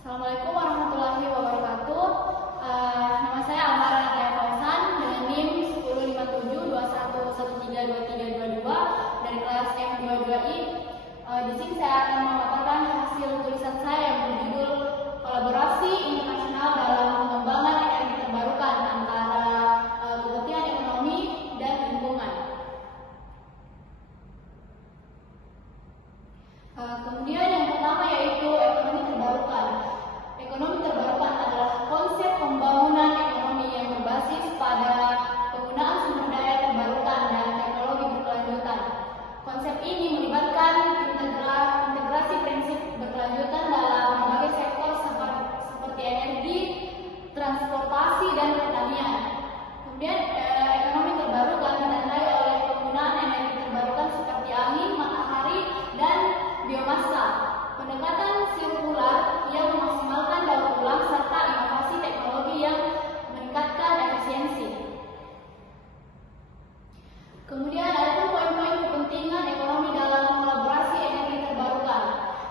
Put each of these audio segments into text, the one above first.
Assalamualaikum warahmatullahi wabarakatuh. Nama saya Almara Nataya Fausan dengan NIM 105721132322 dari kelas M22I. Di sini saya akan memaparkan hasil tulisan saya yang berjudul Kolaborasi Internasional dalam Pengembangan Energi Terbarukan antara Kementerian Ekonomi dan Lingkungan. Kemudian yang pertama yaitu ekonomi terbarukan. Ekonomi terbarukan adalah konsep pembangunan ekonomi yang berbasis pada penggunaan sumber daya terbarukan dan teknologi berkelanjutan. Konsep ini melibatkan integrasi prinsip berkelanjutan dalam berbagai sektor seperti energi, transportasi, dan pertanian. Kemudian ekonomi terbarukan ditandai oleh penggunaan energi terbarukan seperti angin, matahari, dan biomasa, pendekatan sirkular yang memaksimalkan daur ulang serta inovasi teknologi yang meningkatkan efisiensi. Kemudian ada poin-poin kepentingan ekonomi dalam kolaborasi energi terbarukan.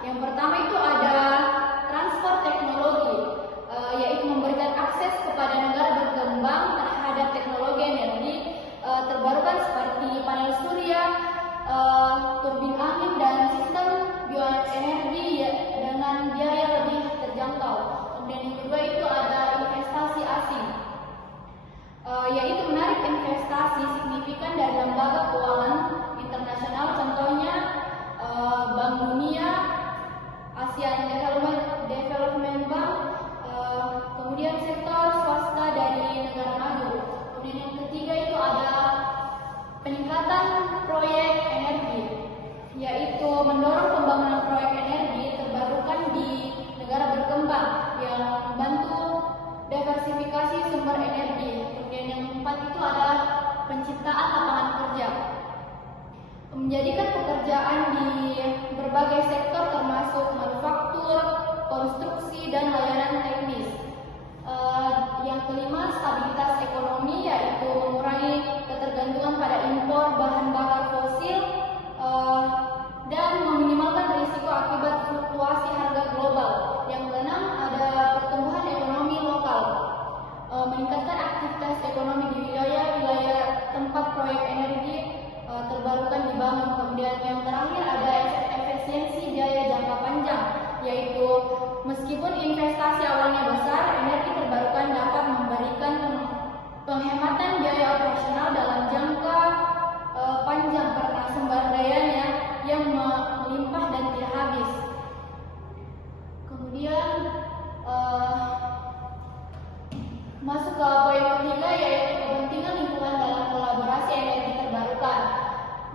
Yang pertama itu ada transfer teknologi, yaitu memberikan akses kepada negara berkembang terhadap teknologi energi terbarukan seperti panel surya, turbin angin, dan sistem bioenergi dengan biaya lebih terjangkau. Kemudian yang kedua itu ada investasi asing, yaitu menarik investasi signifikan dari lembaga keuangan internasional, contohnya Bank Dunia, ASEAN Development Bank, kemudian sektor swasta dari negara maju. Kemudian yang ketiga itu ada peningkatan proyek energi, yaitu mendorong pembangunan proyek energi terbarukan di negara berkembang yang membantu diversifikasi sumber energi. Kemudian yang keempat itu adalah penciptaan lapangan kerja, menjadikan pekerjaan di berbagai sektor termasuk manufaktur, konstruksi, dan layanan teknis. Yang kelima, stabilitas ekonomi, yaitu mengurangi ketergantungan pada impor bahan bakar fosil dan meminimalkan risiko akibat fluktuasi harga global. Yang keenam, ada pertumbuhan ekonomi lokal, meningkatkan aktivitas ekonomi di wilayah tempat proyek energi terbarukan dibangun. Kemudian yang terakhir ada efisiensi biaya jangka panjang, yaitu meskipun investasi awalnya besar, energi terbarukan dapat memberikan penghematan biaya operasional dalam jangka panjang karena sumber dayanya yang melimpah dan tidak habis. Kemudian masuk ke poin ketiga, yaitu kepentingan lingkungan dalam kolaborasi energi terbarukan.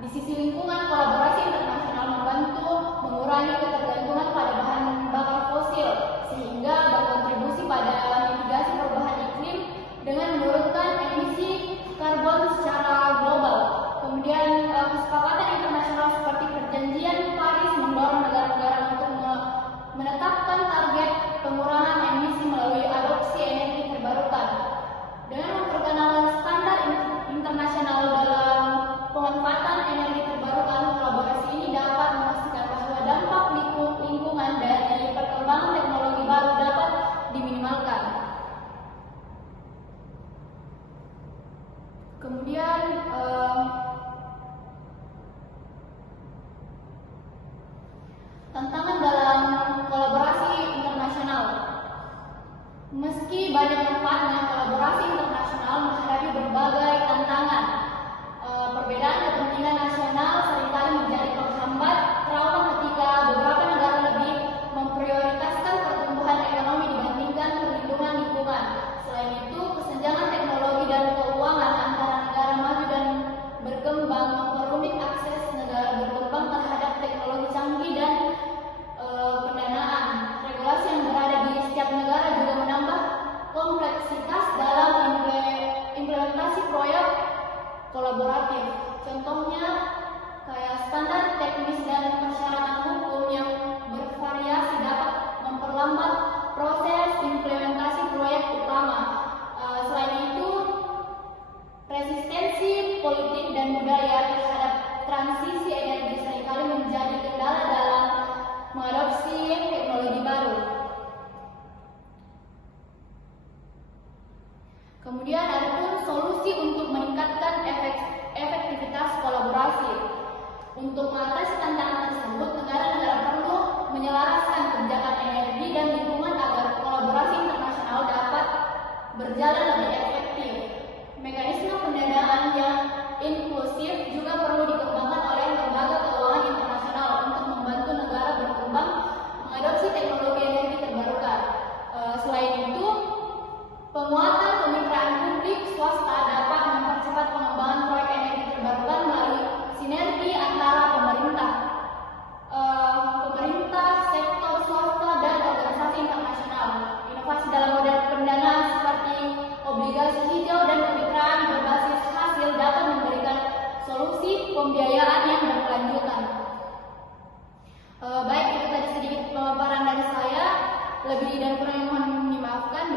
Di sisi lingkungan, kolaborasi internasional membantu mengurangi ketergantungan pada bahan bakar fosil sehingga berkontribusi pada mitigasi perubahan iklim dengan menurunkan emisi karbon secara global. Kemudian kesepakatan internasional seperti Perjanjian Paris mendorong negara-negara untuk menetapkan target pengurangan emisi melalui adopsi energi terbarukan. Dengan memperkenalkan standar internasional dalam pemanfaatan energi terbarukan, kolaborasi ini dapat memastikan bahwa dampak lingkungan dari perkembangan teknologi baru dapat diminimalkan. Kemudian tantangan dalam kolaborasi internasional. Meski banyak manfaatnya, kolaborasi internasional menghadapi berbagai tantangan. Perbedaan kepentingan nasional seringkali menjadi penghambat trauma ketika beberapa negara lebih memprioritaskan pertumbuhan ekonomi dibandingkan perlindungan lingkungan. Selain itu, kesenjangan teknologi dan keuangan antara negara maju dan berkembang memperumit akses negara berkembang terhadap teknologi canggih dan pendanaan. Regulasi yang berada di setiap negara juga menambah kompleksitas dalam implementasi proyek kolaboratif. Contohnya kayak standar teknis dan persyaratan hukum yang bervariasi dapat memperlambat proses implementasi proyek utama. Selain itu, resistensi politik dan budaya terhadap transisi energi seringkali menjadi kendala dalam mengadopsi teknologi baru. energi dan lingkungan agar kolaborasi internasional dapat berjalan lebih efektif. Mekanisme pendanaan yang inklusif juga perlu dikembangkan oleh lembaga keuangan internasional untuk membantu negara berkembang mengadopsi teknologi energi terbarukan. Selain itu, penguatan kemitraan publik swasta dapat mempercepat pengembangan proyek energi terbarukan melalui sinergi antara pemerintah, sektor swasta, dan organisasi internasional. Inovasi dalam model pendanaan seperti obligasi hijau dan kemitraan berbasis hasil dapat memberikan solusi pembiayaan yang berkelanjutan. Baik, itu tadi sedikit pemaparan dari saya. Lebih dan kurangnya mohon dimaafkan.